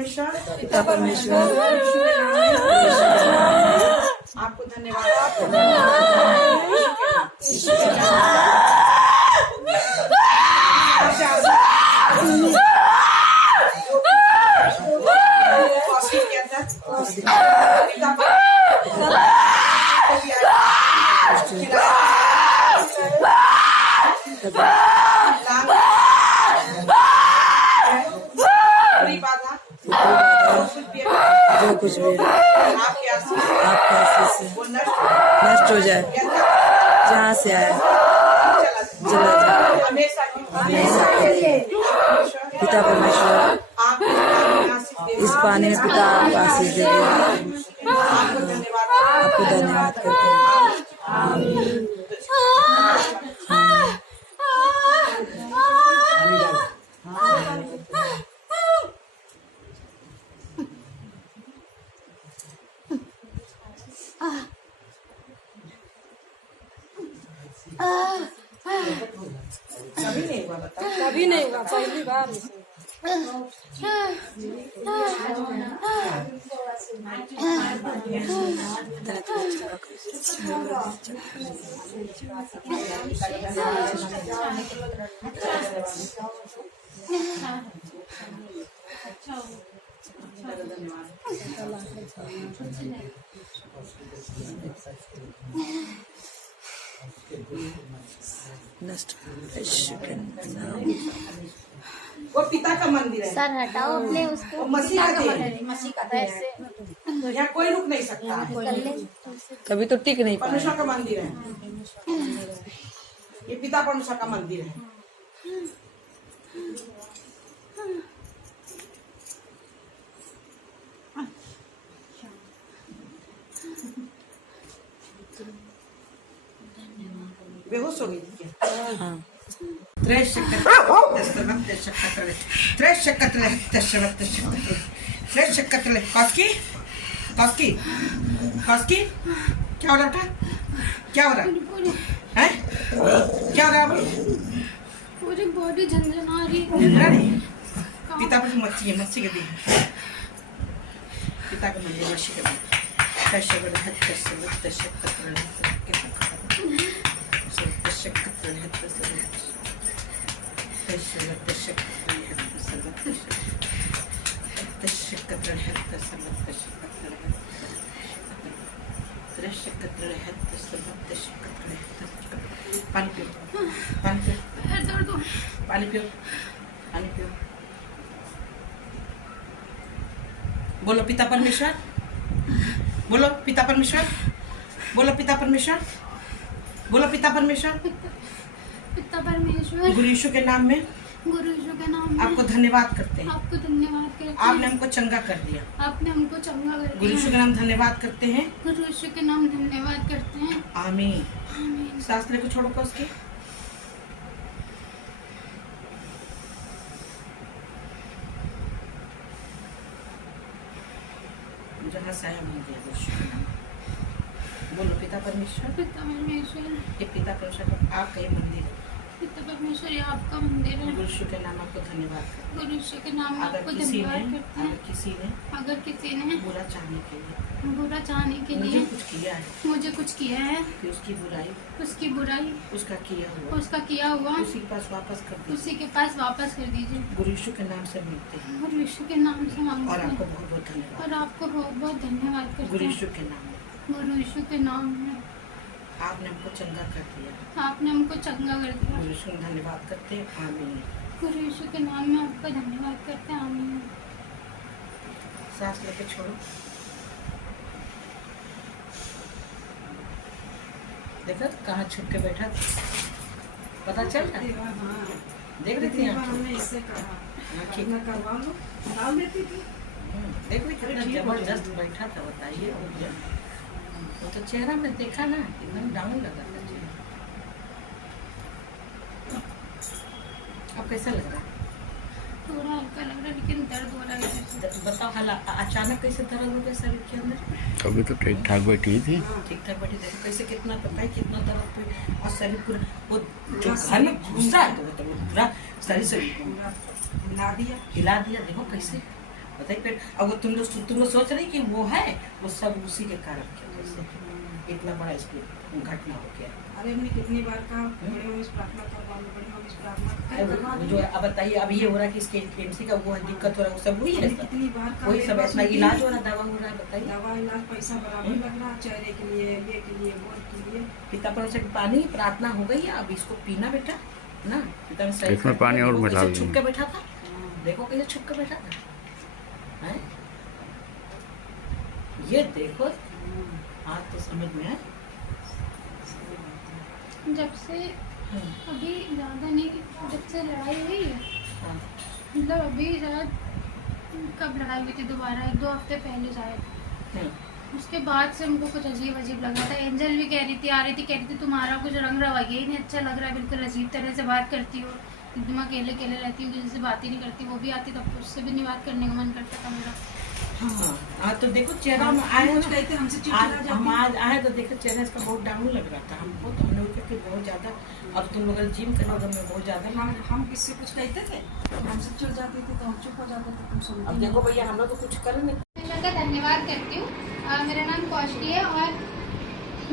परमेश्वर, पिता परमेश्वर आपको धन्यवाद। जो कुछ भी आपके आशीष से नष्ट हो जाए, जहाँ से आए चला जाए हमेशा के लिए। पिता परमेश्वर इस पानी में पिता आप आशीष दे दिए, आपको धन्यवाद करते हैं। कभी नहीं हुआ, बता। कभी नहीं हुआ, पहली बार। नष्ट वो पिता का मंदिर है। सर हटाओ अपने उसको। वो मसीह का देह है। मसीह का वैसे यहाँ कोई रुक नहीं सकता। कभी तो टिक नहीं पाए। परमेश्वर का मंदिर है, ये पिता परमेश्वर का मंदिर है। बेहोश हो गई थी क्या? हाँ। क्या हो रहा था? क्या हो रहा है? क्या हो रहा है? पूरी बॉडी झंझना रही। पिता पर मच्छी है, मच्छी के दी पिता का मंदिर मच्छी के पानी पियो, पानी पियो, पानी पियो, पानी पियो। बोलो पिता परमेश्वर, बोलो पिता परमेश्वर, बोलो पिता परमेश्वर, बोलो पिता परमेश्वर। पिता परमेश्वर गुरु यीशु के नाम में, गुरु यीशु के नाम में आपको धन्यवाद करते हैं। आपको धन्यवाद करते हैं। आपने हमको चंगा कर दिया। आपने हमको चंगा कर गुरु यीशु दिया। के नाम धन्यवाद करते हैं। गुरु यीशु के नाम धन्यवाद करते हैं। आमीन। आमीन। सांस लेकर छोड़ो को उसके। जहाँ से आया वहाँ गया यीशु के नाम। बोलो पिता परमेश्वर, पिता परमेश्वर, ये पिता परमेश्वर आपका ये मंदिर है। पिता परमेश्वर ये आपका मंदिर है। गुरु यीशु के नाम आपको धन्यवाद करते हैं। गुरु यीशु के नाम में अगर आपको किसी धन्यवाद ने करते हैं। अगर किसी ने बुरा चाहने के लिए बुरा चाहने के मुझे लिए कुछ किया है, मुझे कुछ किया है, कि उसकी बुराई उसका किया हुआ हुआ उसी के पास वापस कर दीजिए। उसी के पास वापस कर दीजिए। गुरु यीशु के नाम से मिलते हैं गुरु यीशु के नाम से मांगते और हैं आपको बहुत बहुत धन्यवाद। और आपको बहुत बहुत धन्यवाद करते गुरु हैं। यीशु के नाम में गुरु यीशु के नाम में आपने हमको चंगा कर दिया। आपने हमको चंगा कर दिया। गुरु यीशु में धन्यवाद करते हैं। आमीन। गुरु यीशु के नाम में आपका धन्यवाद करते हैं। आमीन। सांस लेके छोड़ो। देखा कहाँ छुप के बैठा था? पता चल रहा? देख रही थी हमने इससे कहा मैं करवा लो, डाल देती थी। देख रही कितना जबरदस्त बैठा था, बताइए। वो तो चेहरा में देखा ना, एकदम डाउन लगा था चेहरा। अब कैसा लग रहा है? थोड़ा हल्का लग रहा है लेकिन दर्द हो रहा है। बताओ हाला अचानक कैसे दर्द हो गया शरीर के अंदर? अभी तो ठीक ठाक बैठी थी। ठीक ठाक बैठी थी। कैसे कितना पता है कितना दर्द पे और शरीर पूरा वो जो घर में घुसा है तो वो पूरा शरीर से हिला दिया। देखो कैसे बताइए फिर। अब तुम लोग सोच रही कि वो है, वो सब उसी के कारण की वजह से इतना बड़ा इसकी घटना हो गया। अरे हमने कितनी बार कहा बड़े होने से प्रार्थना करवा लो, बड़े होने से प्रार्थना करवा जो अब बताइए, अब ये हो रहा है कि इसके एमसी का वो दिक्कत हो रहा है, वो सब हुई है, कितनी बार कहा, वही सब इतना इलाज हो रहा है, दवा हो रहा है, बताइए। दवा इलाज पैसा बराबर लग रहा, चेहरे के लिए, ये के लिए, वो के लिए। पिता पर से पानी प्रार्थना हो गई है, अब इसको पीना बेटा ना। पिता ने सही इसमें पानी और मिला छुप के बैठा था, देखो कैसे छुप के बैठा था, हैं? ये देखो आज तो समझ में आए। जब से अभी ज़्यादा नहीं, जब से लड़ाई हुई है, हाँ। मतलब अभी शायद कब लड़ाई हुई थी दोबारा, 1-2 हफ्ते पहले शायद। उसके बाद से हमको कुछ अजीब अजीब लगा था। एंजल भी कह रही थी, आ रही थी, कह रही थी तुम्हारा कुछ रंग रवैया ही नहीं अच्छा लग रहा है, बिल्कुल अजीब तरह से बात करती हो, एकदम अकेले अकेले रहती हूँ, जिससे बात ही नहीं करती। वो भी आती तब उससे भी नहीं बात करने का मन करता था मेरा। हाँ, आज तो देखो चेहरा में आए कुछ ना, कहते हमसे आज चिड़चिड़ा हम जाती। आज आए तो देखो चेहरा इसका बहुत डाउन लग रहा था हमको, तो हमने सोचा कि बहुत ज्यादा, अब तुम लोग जिम करोगे में बहुत ज्यादा। हम किससे कुछ कहते थे, हमसे चिढ़ जाती थी तो हम चुप हो जाते थे, तुम सुनते अब नहीं। देखो भैया हम लोग तो कुछ कर नहीं। मैं का धन्यवाद करती हूँ। मेरा नाम कौशली है और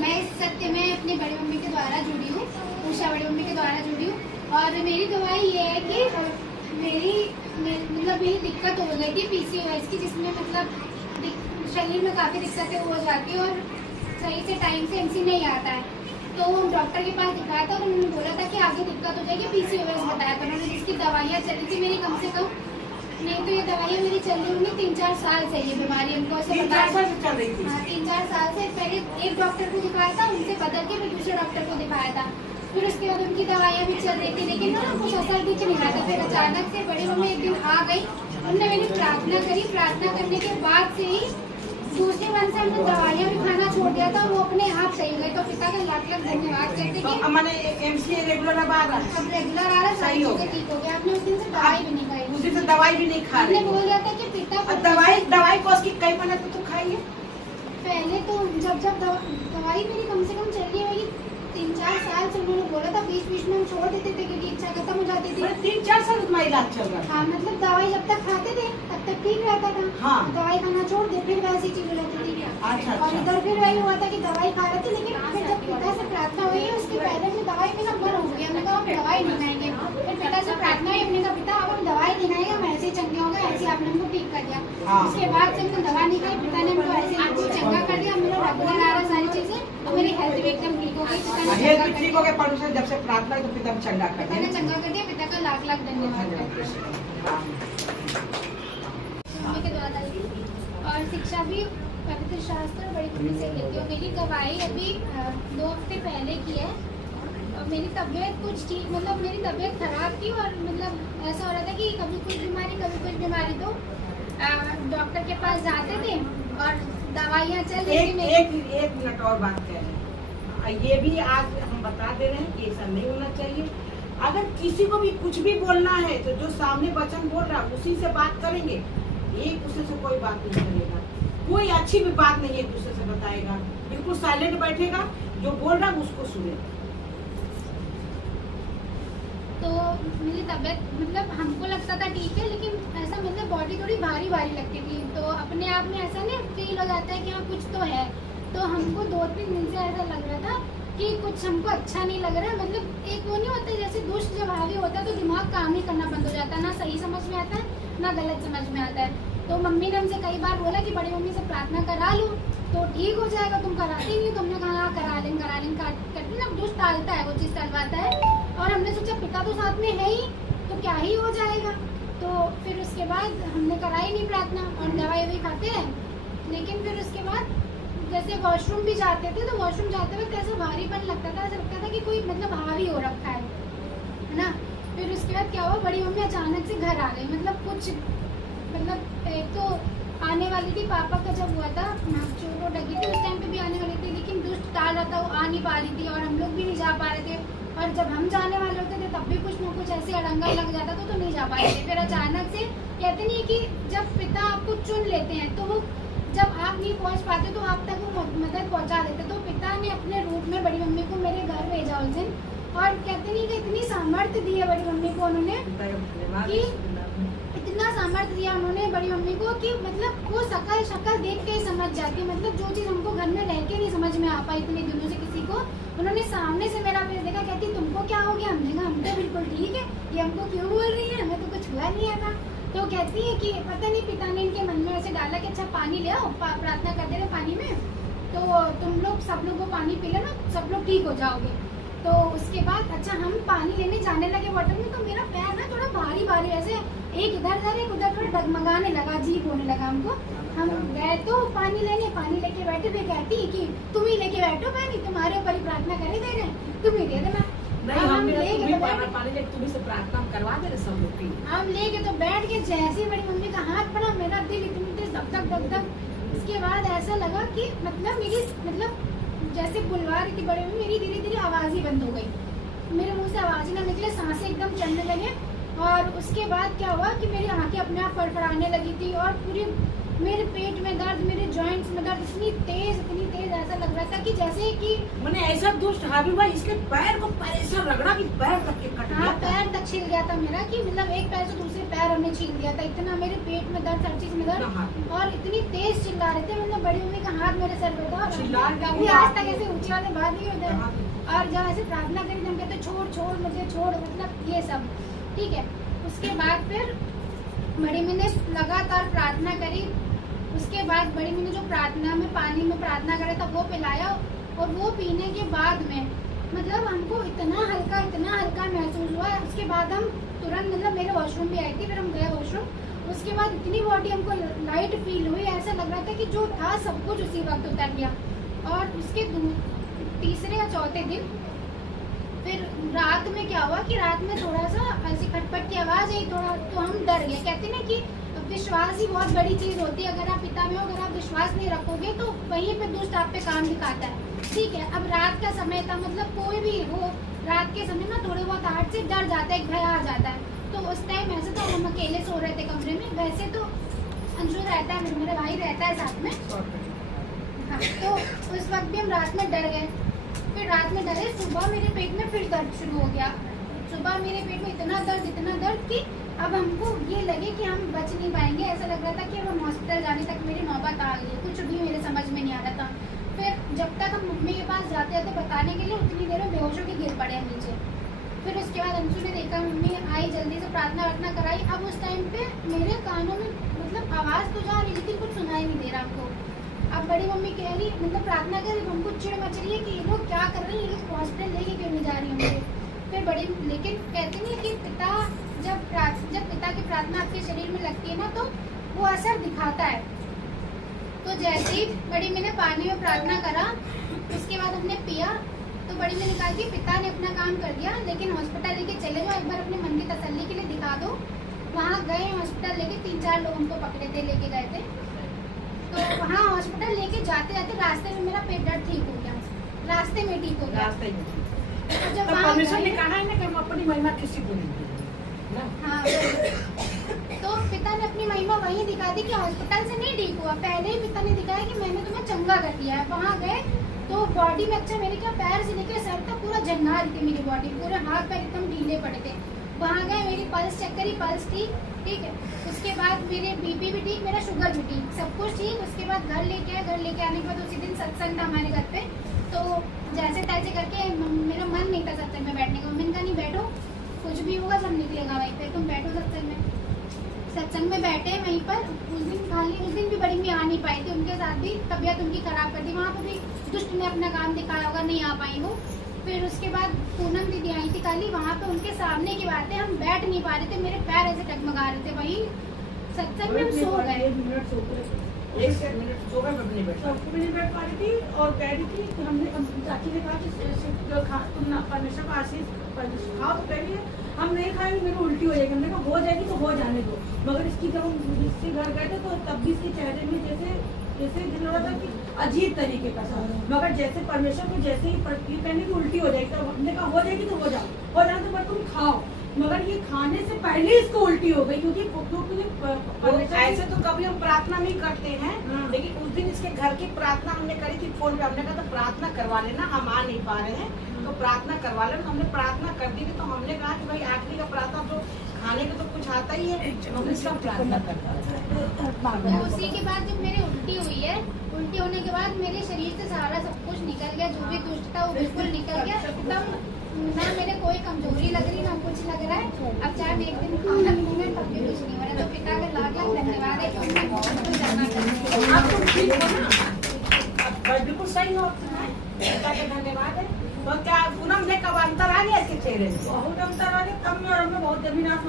मैं इस सत्य में अपनी बड़ी मम्मी के द्वारा जुड़ी हूँ, उषा बड़ी मम्मी के द्वारा जुड़ी हूँ। और मेरी गवाही ये है कि मेरी दिक्कत हो गई थी PCOS की, जिसमें मतलब शरीर में काफ़ी दिक्कतें हो जाती है और सही से टाइम से MC नहीं आता है। तो डॉक्टर के पास दिखाया था और उन्होंने बोला था कि आगे दिक्कत हो जाएगी, PCOS बताया था उन्होंने, जिसकी दवाइयाँ चली थी मेरी कम से कम, नहीं तो ये दवाइयाँ मेरी चल रही होंगी 3-4 साल से। ये बीमारी हमको ऐसे 3-4 साल से चल रही थी। हाँ, 3-4 साल से। पहले एक डॉक्टर को दिखाया था, उनसे बदल के फिर दूसरे डॉक्टर को दिखाया था, फिर उसके बाद उनकी दवाइयाँ भी चल रही थी, लेकिन ना कुछ असर दिख नहीं रहा था। फिर अचानक से बड़ी मम्मी एक दिन आ गई, उन्होंने मेरी प्रार्थना करी, प्रार्थना करने के बाद से ही दूसरे मन से हमने दवाइयाँ भी खाना छोड़ दिया था, वो अपने आप सही हो गए। तो पिता का लाख लाख धन्यवाद करते कि मैंने MC रेगुलर अब आ रहा है, अब रेगुलर आ रहा, सारी चीजें ठीक हो गया। आपने उस दिन से दवाई भी नहीं खाई, उसी से दवाई भी नहीं खा आपने रही। बोल दिया था कि पिता और दवाई को उसकी कई महीने तो खाइए। पहले तो जब दवाई मेरी कम से कम चल रही होगी 3-4 साल से, उन्होंने बोला था बीच बीच में हम छोड़ देते थे क्योंकि इच्छा खत्म हो जाती थी। 3-4 साल तुम्हारा इलाज चल रहा है। हाँ, मतलब दवाई जब तक खाते थे तब तक ठीक रहता था। हाँ। दवाई खाना छोड़ दे फिर वैसी चीज रहती थी। अच्छा, और अच्छा। इधर फिर वही हुआ था कि दवाई खा रहे थे, लेकिन फिर जब पिता से प्रार्थना हुई है उसके पहले में दवाई में ना बंद हो गई। हमने कहा हम दवाई नहीं खाएंगे। फिर पिता से प्रार्थना हुई, हमने कहा पिता अब हम दवाई नहीं खाएंगे, हम ऐसे ही चंगे होंगे, ऐसे आपने हमको ठीक कर दिया। हाँ। उसके बाद से हमने दवा नहीं खाई, पिता ने हमको ऐसे हमको चंगा कर दिया। मेरा रेगुलर आ रहा सारी चीजें, और मेरी हेल्थ भी एकदम ठीक हो गई। पिता ने हेल्थ चंगा भी कर ठीक दिया। हो गया, परमेश्वर जब से प्रार्थना तो पिता चंगा कर पिता ने दिया। चंगा कर दिया, पिता का लाख लाख धन्यवाद करते हैं। मम्मी के द्वारा ही। और शिक्षा भी पवित्र शास्त्र बड़ी मम्मी से लेती हूँ। मेरी गवाही अभी 2 हफ्ते पहले की है। और मेरी तबीयत कुछ ठीक, मतलब मेरी तबीयत खराब थी और मतलब ऐसा हो रहा था कि कभी कुछ बीमारी कभी कुछ बीमारी। तो डॉक्टर के पास जाते थे और दवाइयाँ चल रही थी मेरी। एक मिनट और बात कर रहे हैं। ये भी आज हम बता दे रहे हैं कि ऐसा नहीं होना चाहिए। अगर किसी को भी कुछ भी बोलना है तो जो सामने वचन बोल रहा है उसी से बात करेंगे, एक दूसरे से कोई बात नहीं करेगा, कोई अच्छी भी बात नहीं एक दूसरे से बताएगा, बिल्कुल साइलेंट बैठेगा, जो बोल रहा है उसको सुने। तो मेरी तबीयत मतलब हमको लगता था ठीक है, लेकिन ऐसा मतलब बॉडी थोड़ी भारी भारी लगती थी। तो अपने आप में ऐसा नहीं फील हो जाता है कि हाँ कुछ तो है। तो हमको 2-3 दिन से ऐसा लग रहा था कि कुछ हमको अच्छा नहीं लग रहा है। मतलब एक वो नहीं होता जैसे दुष्ट जब हावी होता है तो दिमाग काम नहीं करना बंद हो जाता है, ना सही समझ में आता है ना गलत समझ में आता है। तो मम्मी ने हमसे कई बार बोला कि बड़ी मम्मी से प्रार्थना करा लो तो ठीक हो जाएगा, तुम कराती नहीं। तो हमने कहा करा लें करते ना, दुष्ट टालता है, वो चीज़ टलवाता है। और हमने सोचा पिता तो साथ में है ही तो क्या ही हो जाएगा। तो फिर उसके बाद हमने कराई नहीं प्रार्थना और दवाई भी खाते हैं। लेकिन फिर उसके बाद जैसे वॉशरूम भी जाते थे तो वॉशरूम जाते वक्त ऐसा भारीपन लगता था, ऐसा लगता था कि कोई मतलब हावी हो रखा है ना। फिर उसके बाद क्या हुआ, बड़ी मम्मी अचानक से घर आ गई। मतलब कुछ मतलब एक तो आने वाली थी, पापा का जब हुआ था चोट वोट लगी थी उस टाइम पे भी आने वाली थी, लेकिन दुष्ट टाल रहा था, वो आ नहीं पा रही थी और हम लोग भी नहीं जा पा रहे थे। और जब हम जाने वाले होते थे तब भी कुछ ना कुछ ऐसे अड़ंगा लग जाता था तो नहीं जा पा रहे थे। फिर अचानक से कहते नहीं कि जब पिता आपको चुन लेते हैं तो वो जब आप नहीं पहुंच पाते तो आप तक वो मदद पहुंचा देते। तो पिता ने अपने रूप में बड़ी मम्मी को मेरे घर भेजा उस दिन। और कहते नहीं कि इतनी सामर्थ्य दी है बड़ी मम्मी को उन्होंने कि इतना सामर्थ्य दिया उन्होंने बड़ी मम्मी को कि मतलब वो शक्ल देख के ही समझ जाती है। मतलब जो चीज़ हमको घर में रह के नहीं समझ में आ पाई इतने दिनों से किसी को, उन्होंने सामने से मेरा फेस देखा, कहती तुमको क्या हो गया? हमने कहा हम तो बिल्कुल ठीक है, ये हमको क्यों बोल रही है, हमें तो कुछ हुआ नहीं है था। तो कहती है कि पता नहीं पिता ने इनके मन में ऐसे डाला कि अच्छा पानी ले आओ, प्रार्थना कर दे रहे पानी में, तो तुम लोग सब लोग वो पानी पी लेना, सब लोग ठीक हो जाओगे। तो उसके बाद अच्छा हम पानी लेने जाने लगे वाटर में, तो मेरा पैर ना थोड़ा भारी भारी ऐसे एक इधर इधर एक उधर थोड़ा डगमगाने लगा, अजीब होने लगा हमको। हम गए तो पानी लेने, पानी लेके बैठे भी, कहती कि तुम ही लेके बैठो पानी, तुम्हारे ऊपर ही प्रार्थना करे दे रहे, तुम ही दे देना। हम लेके प्रार्थना करवा दे रहे सब लोग की। हम लेके तो बैठ के जैसे ही बड़ी मम्मी का हाथ पड़ा, मेरा दिल इतनी तेज धक धक धक धक। उसके बाद ऐसा लगा कि मतलब मेरी जैसे बुलवा रही थी बड़ी मम्मी, मेरी धीरे धीरे आवाज ही बंद हो गई, मेरे मुंह से आवाज ही ना निकले, सांसें एकदम चलने लगे। और उसके बाद क्या हुआ कि मेरी आंखें अपने आप फड़फड़ाने लगी थी और पूरी मेरे पेट में दर्द, मेरे जॉइंट्स में दर्द इतनी तेज ऐसा लग रहा था कि जैसे कि मैंने ऐसा दुष्ट हावी भाई इसके पैर को ऐसा रगड़ा कि पैर तक के कट गया। पैर तक छिल गया था मेरा, कि मतलब एक पैर से दूसरे पैर हमने छील दिया था, इतना मेरे पेट में दर्द, हर चीज में दर्द, और इतनी तेज चिल्ला रहे थे। मतलब बड़ी मम्मी का हाथ मेरे सर पे था, कभी आज तक ऐसे ऊंची वाले बात नहीं होते। और जब ऐसे प्रार्थना करी तो हम कहते छोड़ मुझे छोड़, मतलब ये सब ठीक है। उसके बाद फिर बड़ी मम्मी ने लगातार प्रार्थना करी। उसके बाद बड़ी मम्मी ने जो प्रार्थना में पानी में प्रार्थना करे था वो पिलाया, और वो पीने के बाद में मतलब हमको इतना हल्का महसूस हुआ। उसके बाद हम तुरंत मतलब मेरे वॉशरूम भी आई थी, फिर हम गए वॉशरूम। उसके बाद इतनी बॉडी हमको लाइट फील हुई, ऐसा लग रहा था कि जो था सब कुछ उसी वक्त उतर गया। और उसके तीसरे या चौथे दिन फिर रात में क्या हुआ कि रात में थोड़ा सा ऐसी खटपट की आवाज आई थोड़ा, तो हम डर गए। कहते ना कि विश्वास ही बहुत बड़ी चीज होती है, अगर आप पिता में हो, अगर आप विश्वास नहीं रखोगे तो वहीं पे दुष्ट आप पे काम दिखाता है, ठीक है। अब रात का समय था, मतलब कोई भी हो रात के समय ना थोड़े बहुत हार्ट से डर जाता है, एक भय आ जाता है। तो उस टाइम ऐसे तो हम अकेले सो रहे थे कमरे में, वैसे तो अंशु रहता है, मेरा भाई रहता है साथ में, हाँ। तो उस वक्त भी हम रात में डर गए। फिर रात में डरे, सुबह मेरे पेट में फिर दर्द शुरू हो गया। सुबह मेरे पेट में इतना दर्द कि अब हमको ये लगे कि हम बच नहीं पाएंगे, ऐसा लग रहा था कि अब हम हॉस्पिटल जाने तक मेरी नौबत आ गई है, कुछ भी मेरे समझ में नहीं आ रहा था। फिर जब तक हम मम्मी के पास जाते बताने के लिए, उतनी देर में बेहोश होकर गिर पड़े हम नीचे। फिर उसके बाद अंशु ने देखा, मम्मी आई, जल्दी से प्रार्थना वार्थना कराई। अब उस टाइम पे मेरे कानों में मतलब आवाज़ तो जा रही, लेकिन कुछ सुनाई नहीं दे रहा हमको। अब बड़ी मम्मी कह रही, मतलब प्रार्थना कर रही, हमको चिड़ मच रही है कि ये लोग क्या कर रहे हैं, ये लोग हॉस्पिटल लेके क्यों नहीं जा रही होंगे। फिर बड़ी, लेकिन कहते नहीं कि पिता जब पिता की प्रार्थना आपके शरीर में लगती है ना, तो वो असर दिखाता है। तो जैसे ही बड़ी मम्मी ने पानी में प्रार्थना करा, उसके बाद हमने पिया, तो बड़ी मम्मी ने कहा कि पिता ने अपना काम कर दिया, लेकिन हॉस्पिटल लेके चले जाओ, एक बार अपने मन की तसल्ली के लिए दिखा दो। वहाँ गए हॉस्पिटल लेके, 3-4 लोग हमको पकड़े थे, लेके गए थे। तो वहाँ हॉस्पिटल लेके जाते जाते रास्ते में मेरा पेट दर्द ठीक हो गया, रास्ते में ठीक हो गया। तो जब परमेश्वर ने कहा है ना कि हम अपनी महिमा किसी को नहीं, हाँ। तो पिता ने अपनी महिमा वहीं दिखा दी कि हॉस्पिटल से नहीं ठीक हुआ, पहले ही पिता ने दिखाया कि मैंने तुम्हें चंगा कर दिया है। वहाँ गए तो बॉडी में अच्छा, मेरे क्या पैर से लेकर सर तक पूरा झंझा रही थी मेरी बॉडी, पूरे हाथ पैर एकदम ढीले पड़े थे। वहाँ गए, मेरी पल्स चेक करी, पल्स ठीक है। उसके बाद मेरे बीपी भी ठीक, मेरा शुगर भी ठीक, सब कुछ ठीक। उसके बाद घर लेके आए, घर लेके आने के बाद उसी दिन सत्संग था हमारे घर पे। तो जैसे तैसे करके मेरा मन नहीं था सत्संग में बैठने का, मम्मी ने कहा नहीं बैठो, कुछ भी होगा सब निकलेगा वहीं पे, तुम बैठो सत्संग में। सत्संग में बैठे वहीं पर। उस दिन भी बड़ी मम्मी आ नहीं पाई थी, उनके साथ भी तबीयत उनकी खराब कर दी। वहाँ पर भी दुष्ट ने अपना काम दिखाया होगा, नहीं आ पाई वो। फिर उसके बाद पूनम दीदी आई थी खाली, वहाँ पे उनके सामने की बात है, हम बैठ नहीं पा रहे थे, मेरे पैर ऐसे टगमगा रहे थे। वहीं सत्संग में हम सो गए, एक मिनट सो गए, मैं नहीं बैठ पा रही थी। और कह रही थी कि हमने चाची ने कहा कि तुम ना परमेश्वर का आशीष खाओ, तो कह रही है हम नहीं खाएंगे, मेरे उल्टी हो जाएगी। हमने कहा हो जाएगी तो हो जाने दो। मगर इसकी जब हम इसके घर गए थे तो तब भी इसके चेहरे में जैसे दिल हो रहा था कि अजीब तरीके का था। मगर जैसे परमेश्वर को जैसे ही कहने की उल्टी हो जाएगी, तो हमने कहा हो जाएगी तो हो जाओ, हो जाने तो तुम खाओ। मगर ये खाने से पहले इसको उल्टी हो गई क्योंकि ऐसे तो कभी हम प्रार्थना नहीं करते हैं, हाँ। लेकिन उस दिन इसके घर की प्रार्थना हमने करी थी फोन पे। हमने कहा तो प्रार्थना करवा लेना, हम आ नहीं पा रहे हैं तो प्रार्थना करवा लेना। हमने प्रार्थना कर दी थी, तो हमने कहा कि भाई आखिरी का प्रार्थना तो खाने को तो कुछ आता ही है, हमने सब प्रार्थना करता तो उसी के बाद जब मेरी उल्टी हुई है, उल्टी होने के बाद मेरे शरीर से सारा सब कुछ निकल गया, जो भी दुष्ट था वो बिल्कुल निकल गया एकदम। ना मेरे कोई कमजोरी लग रही, ना कुछ लग रहा है। अब चाहे मैं एक दिन खाना खाऊंगा तब भी कुछ नहीं हो रहा। तो पिता का लाख लाख धन्यवाद है कि उन्होंने बहुत कुछ जाना करते हैं। आप तुम ठीक हो ना, अब बिल्कुल सही हो। पिता का धन्यवाद है। तो क्या पूनम ने कब अंतर आ गया इसके चेहरे में? बहुत अंतर आ गया, कम में और हमें बहुत जमीन आसमान